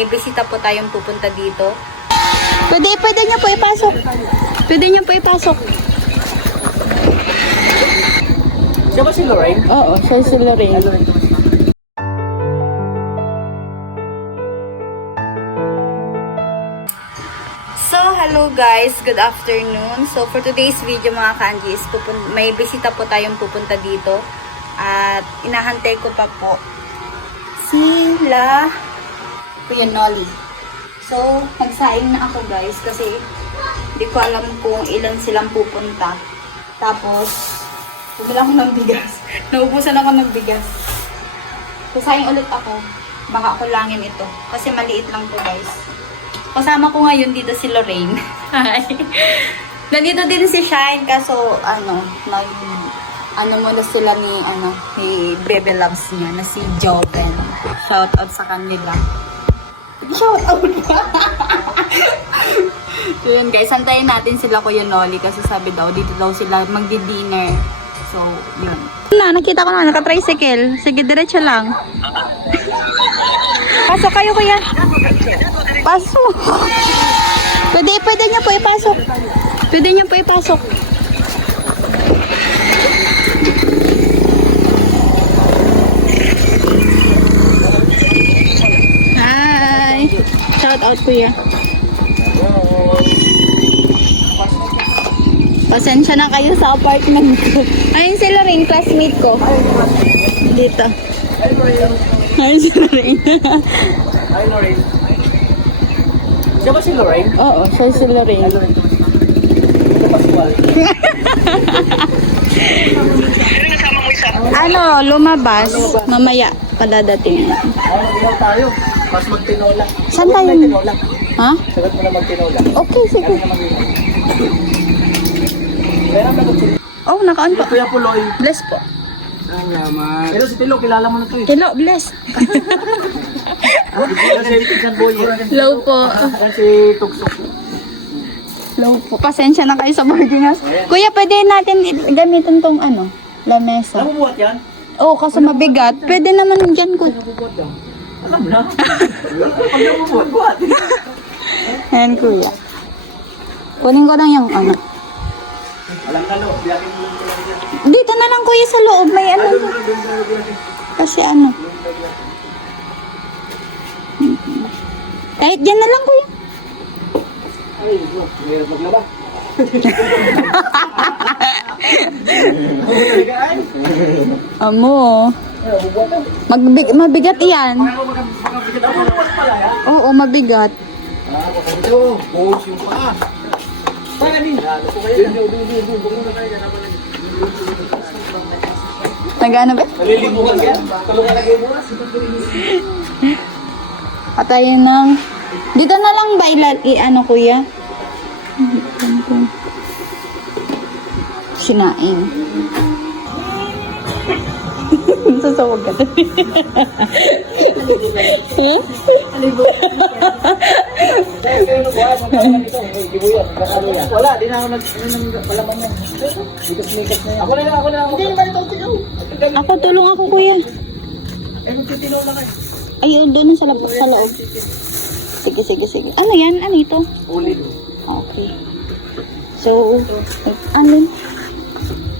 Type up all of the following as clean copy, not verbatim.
May bisita po tayong pupunta dito. Pwede niyo po ipasok. Pwede niyo po ipasok. Siya ba si Lorraine? Oo, siya si Lorraine. So, hello guys. Good afternoon. So, for today's video mga kanjis, may bisita po tayong pupunta dito. At inahantay ko pa po sila Kuya Nolly. So, magsaing na ako guys kasi hindi ko alam kung ilan silang pupunta. Tapos, bumila ako ng bigas. Naubusan ako ng bigas. Sasaing ulit ako. Baka kulangin ito. Kasi maliit lang po guys. Kasama ko ngayon dito si Lorraine. Hi. Nandito din si Shine kaso muna sila ni Bebe Loves niya na si Joven. Shout out sa kanila. Shout out ba? Yun guys, antayin natin sila Kuya Nolly kasi sabi daw dito daw sila magdi-dinner. So, yun. Nakita ko na, naka-tricycle. Sige, diretso lang. Pasok kayo, kuya. Pasok. Pwede niyo po ipasok. Pwede niyo po ipasok. Hi. Shout out, kuya. Pasensya na kayo sa apartment ko. Ayun si Lorraine, classmate ko. Dito. Ayun si Lorraine. Hi, Lorraine. Siya ba si Lorraine? Oo, siya si Lorraine. Ano, lumabas. Mamaya, padadating. Mag-ilaw tayo. Mas magtinola. Saan tayo? Ha? Sagot mo na magtinola. Okay, sige. Oh, naka-on po. Kuya Puloy. Bless po. Salamat. Pero si Tilo, kilala mo na ito eh. Hello, bless. Yan si Tignan Boy. Hello po. Yan si Tuksok. Hello po. Pasensya na kayo sa boarding house. Kuya, pwede natin gamitin tong lamesa. Alam mo buhat yan? Oo, kasi mabigat. Pwede naman dyan, kuya. Buhat yan. Alam na. Pag nabubuhat, buhat. Ayan, kuya. Kunin ko lang yung Alam na, no. Biyakin mo lang. Dito na lang, kuya, sa loob. May Kasi kahit dyan na lang, kuya. Ay, hirap maglaba. Amo. Mabigat iyan. Oo, mabigat. Ito, buhos yung paa. Paa din. Nag-ano ba? Nalilibugan yan. Tulungan lagi mo. Patayin ng... Dito na lang ba kuya? Sinain. Sasawag ka. Wala, di na ako nagpalaman yan. Bigas-migas na yan. Ako na. Hindi naman ito tinaw. Tulong ako, kuya. Eh, magtitinaw lang kayo. Ayun, doon sa loob. Sige. Ano yan? Ano ito? Ulit. Okay. So,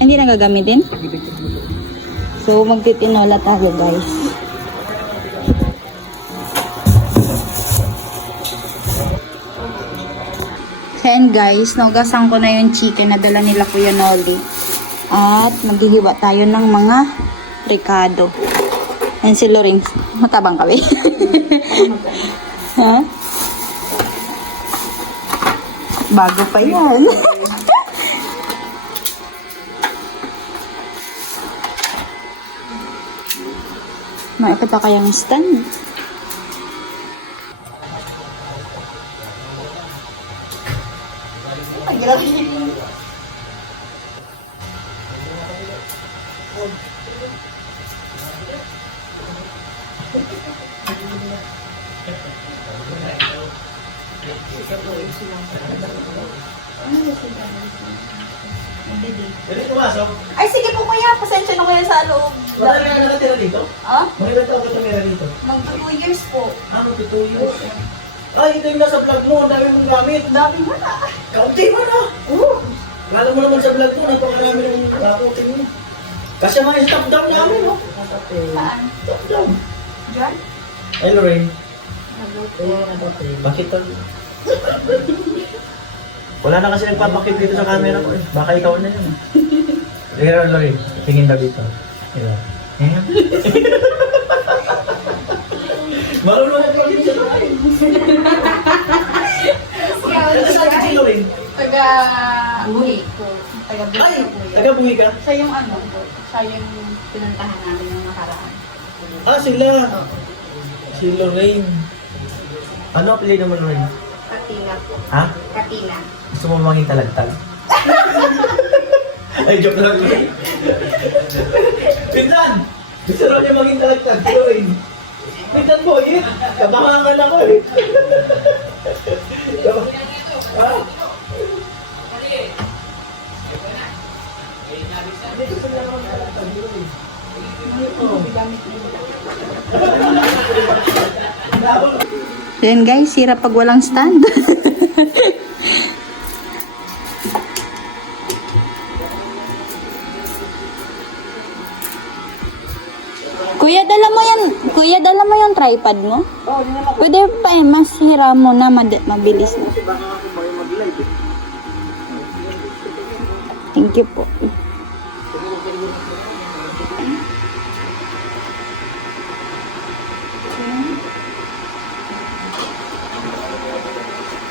hindi na gagamitin? So, magtitinola tayo, guys. Ayan, guys. Naugasan ko na yung chicken na dala nila Kuya Nolly. At maghihiwa tayo ng mga ricado. Ayan si Lorraine. Matabang kami. Ha? Bago pa yan. Maipata kayang stand. Ano ba sila? Nagde-date. Pwede pumasok? Ay, sige po kuya. Pasensya na kuya sa loob. Marami ka nakatira dito? Ah? Mga ilang taon ka tumira dito? Magto 2 years po. Magto 2 years. Ay, ito yung nasa vlog mo. Ang dami mong gamit. Dami mo na. Kaunti mo na. Oo. Alam mo naman sa vlog mo, napakarami ng nakutin mo. Kasi mga top down namin, no? Saan? Top down. Diyan? Ay, Lorraine. Hello po. Bakit to? Wala na kasi nagpapakit dito sa camera ko eh. Baka ikaw na yun. Here, Lorraine. Tingin daw dito. Here. Ayan. Marunong ka din siya Lorraine. Ano sa akin si Lorraine? Taga-buhi po. Taga-buhi Ay! po kuya. Taga-buhi ka? Siya yung ano po. Siya yung pinuntahan namin ng nakaraan. Ah, sila. Si Lorraine. Ano apelido mo, Lorraine? Katila po. Ha? Katila. Gusto mo maging talagtag? Ay, joke lang. Pinsan! Gusto rin niya maging talagtag. Lorraine. Pinsan mo, eh. Kabahangan ako eh. Ha? Yan guys, sira pag walang stand. Kuya, dala mo yan. Kuya, dala mo yung tripod mo? Oo, hindi naman. Pwede pa eh, mas hira mo na mabilis na. Kasi baka ako mag-live eh. Thank you po.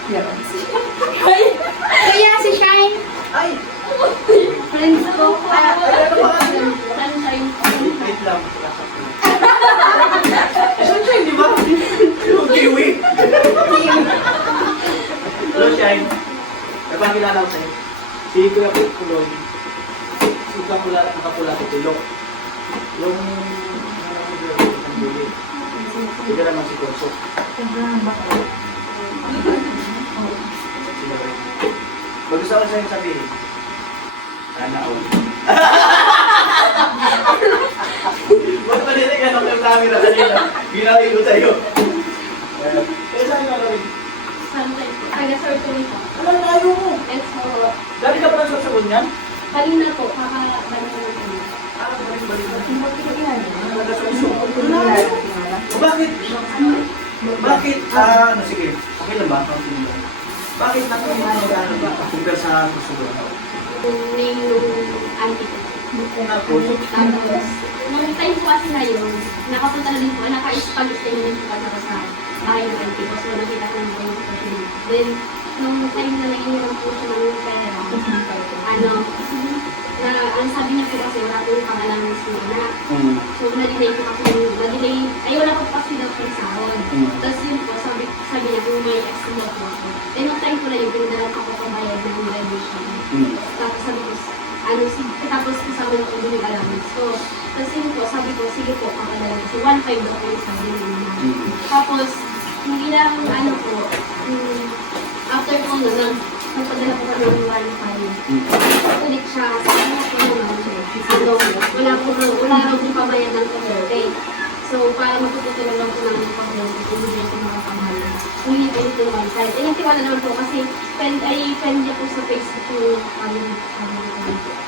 Kuya, si Shine. Ay! Friends ko. Ay, ano ba? Sunshine. Wait lang. Sunshine, di ba? Yung kiwi. Sunshine. Napakilala ko sa'yo. Si Kuya Kulon. Si Kapula ko Tulok. Yung hindi naman si Korso. Mag-gusto ko sa'yo sabihin. Sana all. Ba't panilig ka ng camera kanina? Ginawi ko sa'yo. Eh, saan ka gawin? Sunshine po. Taga-sir ko rin po. Ano na tayo mo? Yes po. Dati ka pa lang sa sabon niyan? Kanina po, kakabalik ko po. Ah, balik-balik na. Bakit? Bakit? Ano, sige. Okay lang ba? Bakit natin ano ba? Compare sa susunod? Name nung auntie ko. Tapos, nung time po kasi na yun, nakapunta na din po, naka-spag din po ako sa bahay ng auntie ko. So, nakita ko na yung pag-ibig. Then, nung time na naiinom po siya ng pera, ang sabi niya po kasi wala po yung pangalan sa anak. So, na-delay po kasi, ay wala po kasi daw po yung sahod. Tapos yun po, sabi niya kung may extra po ako. Eh, nung time ko na yun, pinadala ko pambayad ng graduation. Tapos sabi ko, tapos kasama ko doon yung allowance ko. Tapos yun po, sabi ko, sige po, papadala kasi 1.5 daw po yung sabi niya. Tapos, yung ilang po, after ko na nagpadala ko ng 1.5. Ulit siya, sabi ko wala raw yung pabayad ng pag-birthday. So, para matutulong lang po namin yung pag-birthday, hindi ko makakamahal. Hindi pa ito yung website. Eh, nagtiwala naman po kasi friend niya po sa Facebook yung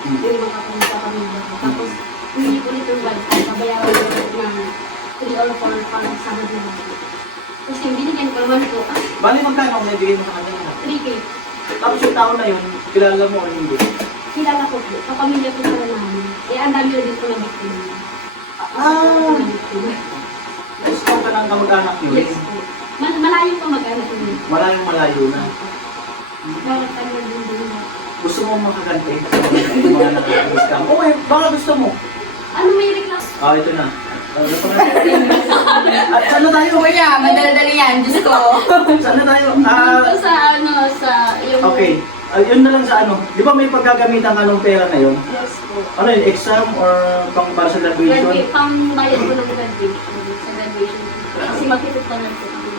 yung mga pamilya ko. Tapos, hindi po nito yung website. Pabayaran ko ng 3 or 4 pang sabad na lang. Tapos, yung binigyan ko naman po, Bali, magkano ang nabigay mo sa kanya? 3K. Tapos yung tao na yun, kilala mo o hindi? Kilala ko po. Kapamilya po pala namin. Eh, ang dami na din po na biktima. Gusto ka ng kamag-anak yun? Yes po. Malayo pa mag-anak ko yun. Malayo na. Bawat tayo na din na. Gusto mo makagante sa mga nakakascam? Oo, baka gusto mo. Ano may reklamo? Ah, ito na. At saan na tayo? Kuya, madala-dali yan. Diyos ko. Saan na tayo? Dito sa yung... Okay. Yun na lang sa ano. Di ba may paggagamitan ka ng pera na yun? Yes po. Ano yun? Exam or para sa graduation? Pang bayad ko ng graduation. Sa graduation. Kasi magtitip pa lang po kami.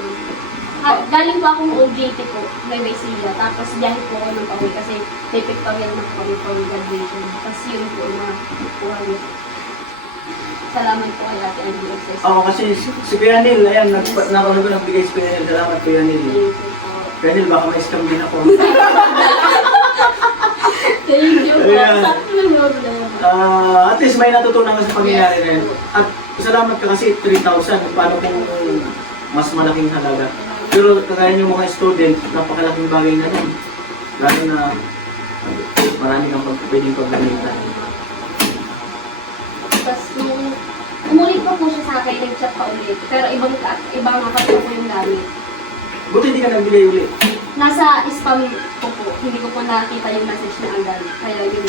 Galing po akong OJT po, may Sila. Tapos biyahe po ako ng pauwi kasi may pictorial na po kami for graduation. Tapos yun po na kuha niyo. Salamat po kay Ate Angie Access. Ako kasi si Kuya Neil, ayan, nakuha ko nagbigay si Kuya Neil. Salamat Kuya Neil. Kuya Neil, baka ma-scam din ako. Thank you po. Ayan. Sakto lang naman. At least may natutunan ka sa pangyayari na yun. At salamat ka kasi 3,000. Paano kung mas malaking halaga? Pero kagaya yung mga student, napakalaking bagay na yun. Lalo na marami kang pwedeng paggamitan. Tapos nung umulit pa po siya sa akin, nag-chat pa ulit. Pero ibang nakapito po yung gamit. Buti hindi ka nagbigay uli. Nasa spam ko po. Hindi ko po nakita yung message na agad. Kaya yun.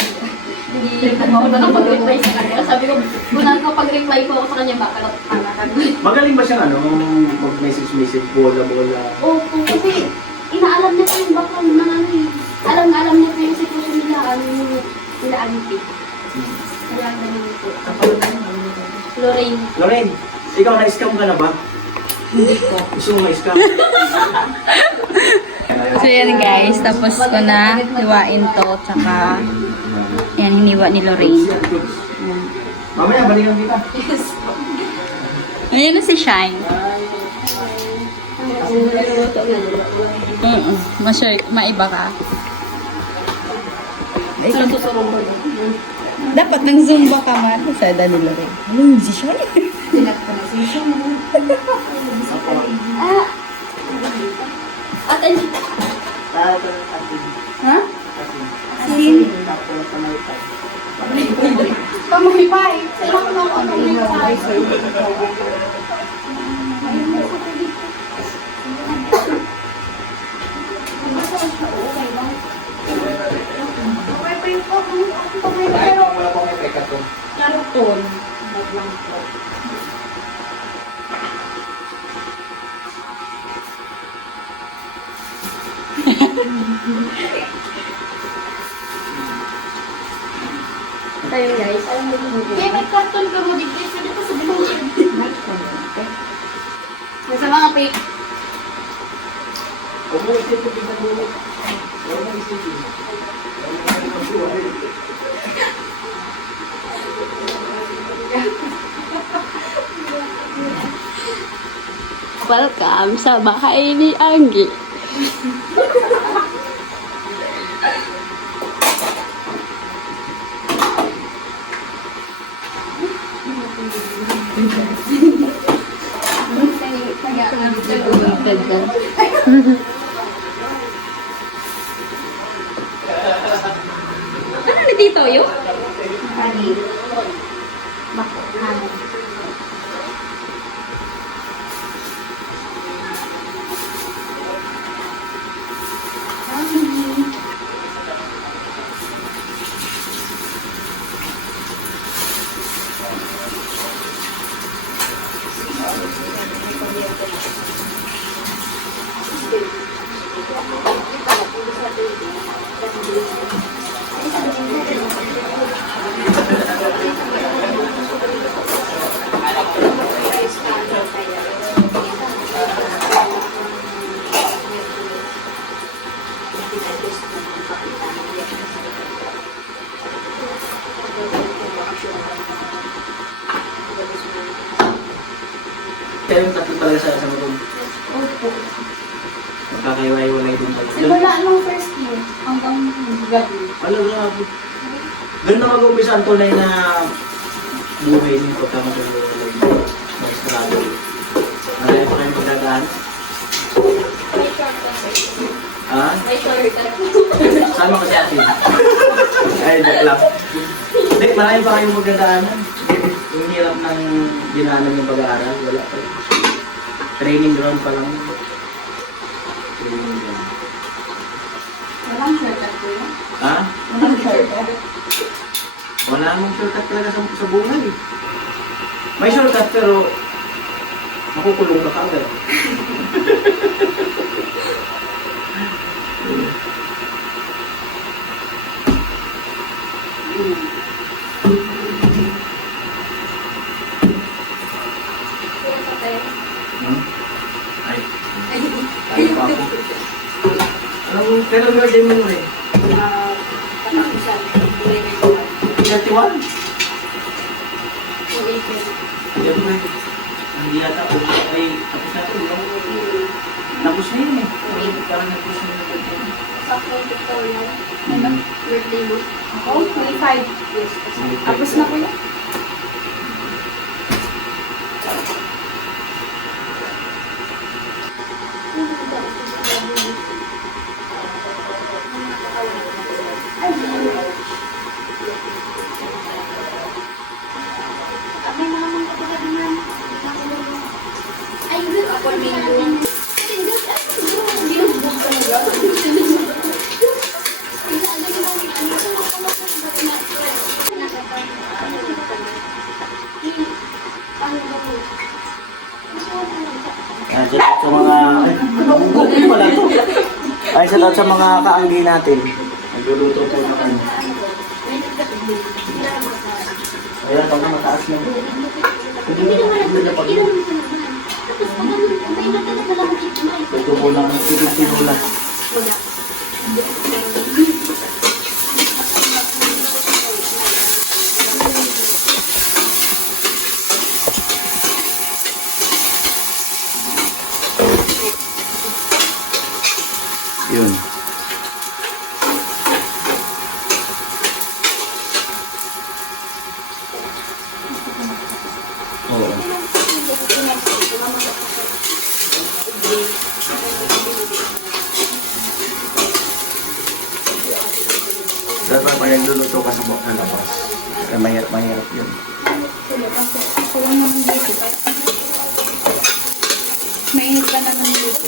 Hindi ko ako nakapag-reply sa kanya. Sabi ko, kung nakapag-reply ko ako sa kanya, baka nakakagod. Magaling ba siyang mag-message, bola? Opo, kasi inaalam niya po yung background na ano eh. Alam na alam niya po yung sitwasyon nila, nila Anki. Kaya ganun po. Lorraine. Lorraine, ikaw na-scam ka na ba? Hindi po. Gusto mo ma-scam? So yan guys, tapos ko na hiwain to, tsaka yan, hiniwa ni Lorraine. Mamaya, balikan kita. Yes. Ayan na si Shine. Maiba ka. Saan susunod ko na? Dapat nang zumba ka man. Sada ni Lorraine. Ano yung si Shine? Ah! At ano? Ha? Asin. Pamahipay. Sailang ko ako pamahipay. Wala pang epeka to. Karton. Tayo guys, alam mo yung Kaya may karton ka mo dito. Pwede pa sa bilog. Nasa mga pig. welcome sa bahay ni Anggi. Ano ni Tito yun? Ani. Bako. Ano? Kayong tatlo talaga sa room. Opo. Kakaiwa-iwalay din talaga. Simula nung first year hanggang gabi. Alam na ako. Doon na mag-umpisa ang tunay na buhay ng pagkamatulog. Mag-struggle. Marami pa kayong pagdadaan. Ha? May shortcut. Sama ka sa atin. Ay, joke lang. Hindi, marami pa kayong pagdadaanan. Yung hirap ng dinaanan ng pag-aaral, wala pa. Training ground pa lang. Training ground. Walang shortcut ko yun. Ha? Walang shortcut. Wala namang shortcut talaga sa buhay. May shortcut pero makukulong ka kagad. Hmm? Ay. Kailan birthday mo eh? Katapusan. Delivery ko. 31? Yung April. Yan na. Hindi yata po. Ay, tapos na ito. Tapos na yun eh. Parang nagpus na yung birthday mo. Sakto yung Victoria. Ano? Birthday mo. Ako? 25. Yes. Tapos na po yun. May mga kapatid naman. Ay, yun ako rin. Ay, shout out sa mga... Ay, pala to. Ay, shout out sa mga kaanggi natin. Nagluluto po na kami. Ayan, pag na mataas na. Hindi na pag ito po ng sinula. Yun. Oo. Dapat may nagluluto ka sa buong labas. Mahirap yun. Ako lang naman dito. Mainit pa naman dito.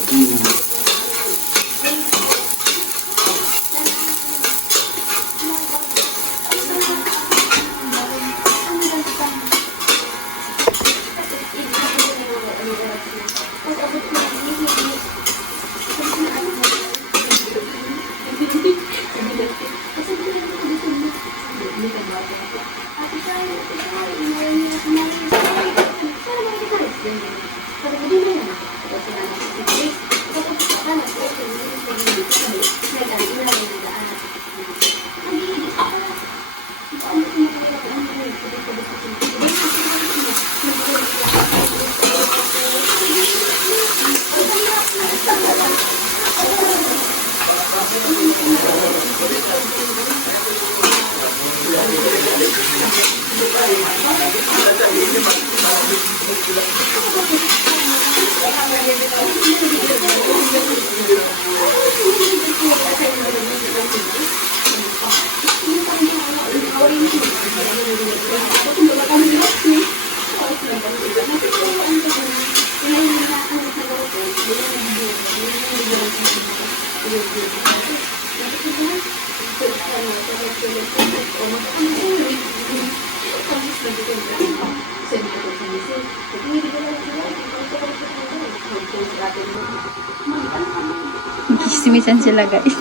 Chismisan sila guys.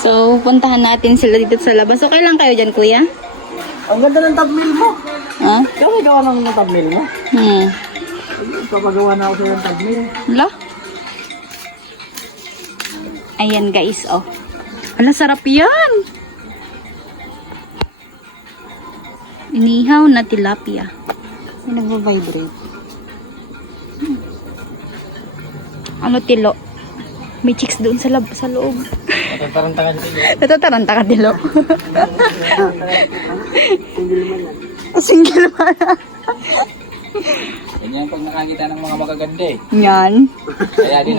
So, puntahan natin sila dito sa labas. Okay lang kayo dyan, kuya? Ang ganda ng thumbnail mo. Ha? Ikaw may gawa ng thumbnail mo. Papagawa na ako sa'yo ng thumbnail. Wala? Ayan guys, oh. Wala, sarap yan. Inihaw na tilapia. May nagva-vibrate. Ano tilo? May chicks doon sa loob. Natataranta ka dito. Natataranta ka, tilo. Single man lang. Single man. Ganyan pag nakakita ng mga magaganda eh. Yan. Kaya di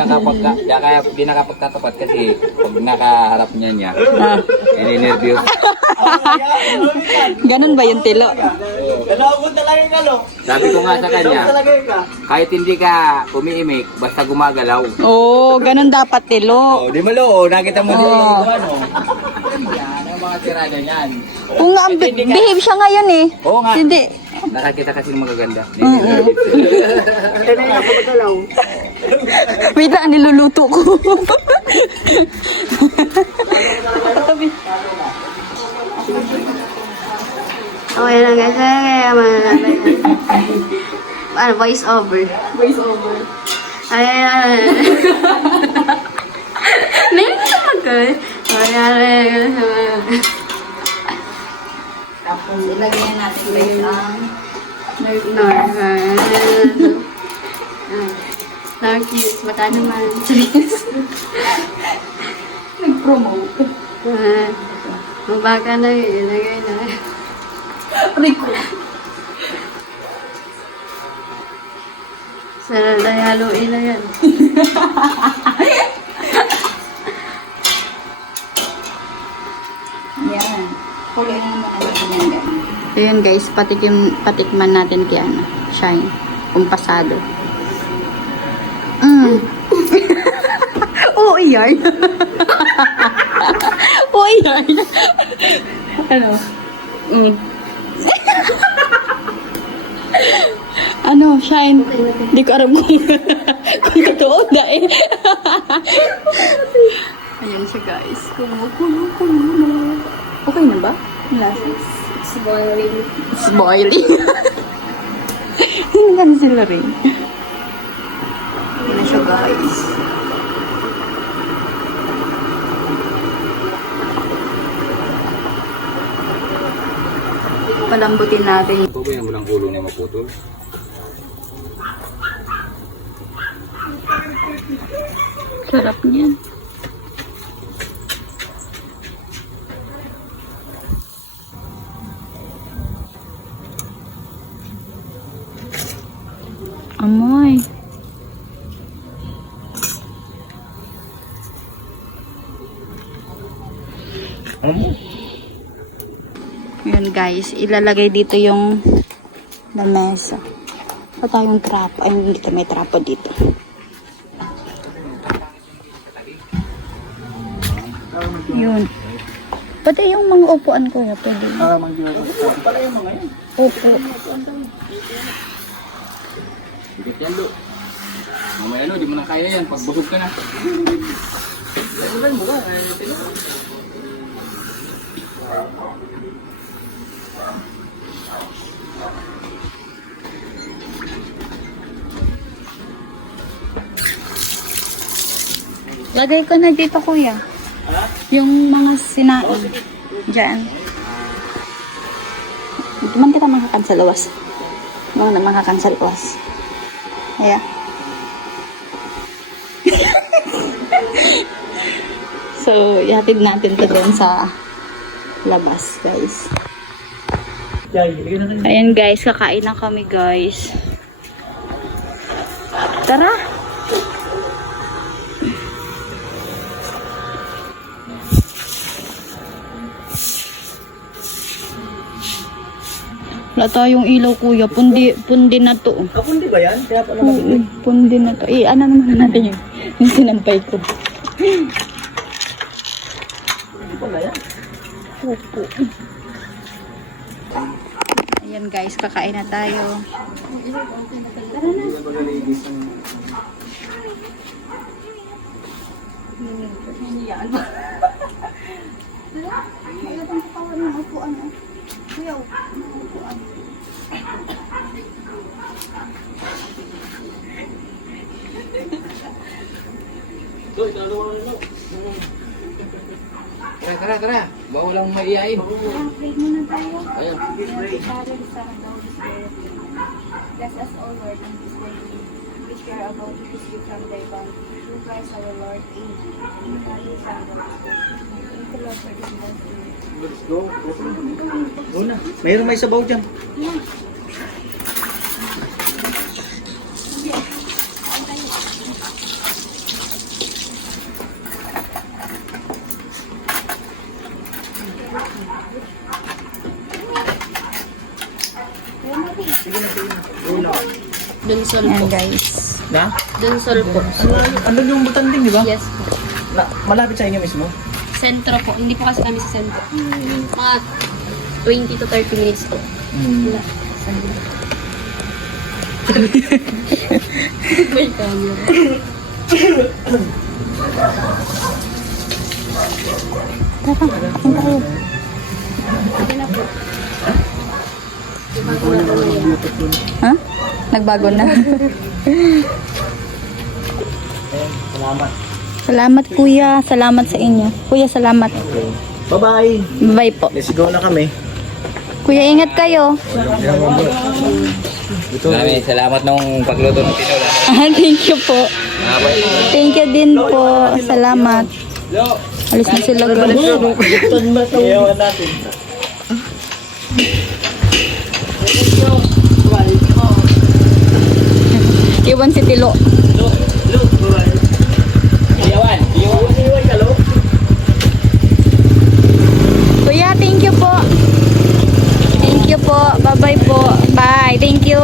nakapagtatapat kasi pag nakaharap niya, Ah. ini-nervous. Ganun ba yung tilo? Galawag talaga yung kalo. Sabi ko nga sa kanya, Talaga yung ka. kahit hindi ka umiimik, basta gumagalaw. Oo, ganun dapat tilo. Oh, di malo, nakita mo din Oo. yung ano. Yan, ang mga tirada niyan. Kung nga, behave siya ngayon eh. Oo nga. Hindi. Nakakita kasi ng magaganda. Kaya na ako magalaw. Wait lang, niluluto ko. Tabi. Okay lang guys. Ano, voice over. Voice over. Ayan. Meron ka mag-girl. Ayan. Tapos ilagay na natin guys ang Narkis, baka naman. Serious. nag-promote. Mabaka na yun. Ilagay na. Rico. Sarap na haluin na yan. Yan. Kuloy na naman natin yan guys. Ayun guys, patikman natin kay ano, Shine. Kung pasado. Oo, yarn. Oo, yarn. Ano? Ano, Shine? Hindi ko alam kung totoo dahil. Ayan siya guys. Kulo. Okay na ba? Lasa. It's boiling. It's boiling. Hindi lang sila rin. Yan na siya guys. Palambutin natin. Pabayan mo lang ulo niya maputol. Sarap niyan. Amoy. Yun guys, ilalagay dito yung lamesa. Wala tayong trapo. Ay, hindi may trapo dito. Yun. Pati yung mga upuan ko na pwede. Pala yung mga yun. Opo. Bigit yan, Lo. Mamaya, Lo, di mo na kaya yan. Pag busog ka na. Lagyan mo ba? Lagay ko na dito, kuya. Yung mga sinain. Diyan. Hindi man kita makakansal lawas. Mga na makakansal lawas. Ayan. So, ihatid natin to doon sa labas, guys. Ayan, guys. Kakain na kami, guys. Tara! Wala tayong ilaw, kuya. Pundi na to. Kapundi ba yan? Kaya pala Oo, pundi na to. Ano naman natin yung sinampay ko. Hindi pala yan. Opo. Ayan guys, kakain na tayo. Hiniyaan ba? Wala bang kapawan ng upuan? Kuya, upuan. Tara. Bawa lang maiyain. Pray muna tayo. Ayun. Father, the Son, and the Holy Spirit. Bless us, O Lord, in this day, which we are about to receive from thy bounty. Through Christ our Lord. Amen. In the name of the Son, and the Holy Spirit. Thank the Lord for this blessing. Let's go. Go na. Mayroon may sabaw dyan. Dunsol po. Ayan guys. Na? Dunsol po. Ano yung butanding, di ba? Yes po. Malapit sa inyo mismo? Sentro po. Hindi po kasi kami sa sentro. Mga 20 to 30 minutes po. Wala. May camera. Sige na po. Bago na po na yan. Ha? Nagbago na. Salamat. Salamat kuya, salamat sa inyo. Kuya, salamat. Okay. Bye-bye. Bye po. Let's go na kami. Kuya, ingat kayo. Maraming salamat nung pagluto ng tinola. Thank you po. Thank you din po. Salamat. Alis na sila guys. Iyawan natin. Iwan si Tilo. Iyawan. Kuya, thank you po. Thank you po. Bye-bye po. Bye. Thank you.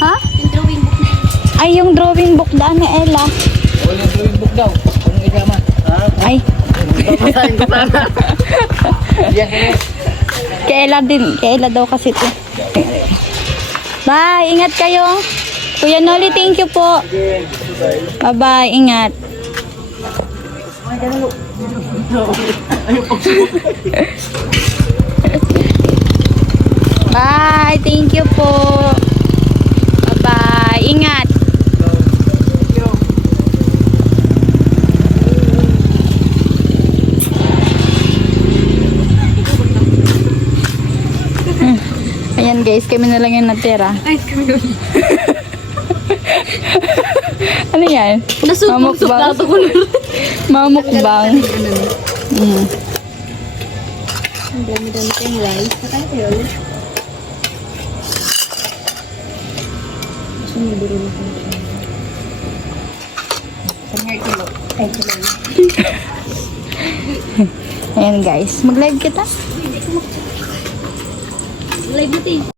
Ha? Ay, yung drawing book daan ni Ella. Ulit yung book daw. Kung isama. Ay, Papasahin ko sana. kay Ella din. Kay Ella daw kasi ito. Bye. Ingat kayo. Kuya Noli, thank you po. Bye-bye. Ingat. Bye. Thank you po. Bye-bye. Ingat. Ayan guys, kami na lang yung natira. Ay, kami yun. Ano yan? Nasupong-suplato ko na. Mamukbang. Mm. Ang dami-dami kayong rice. Saka kayo. Sumiburo na ko. Ayan guys, mag-live kita. Live natin.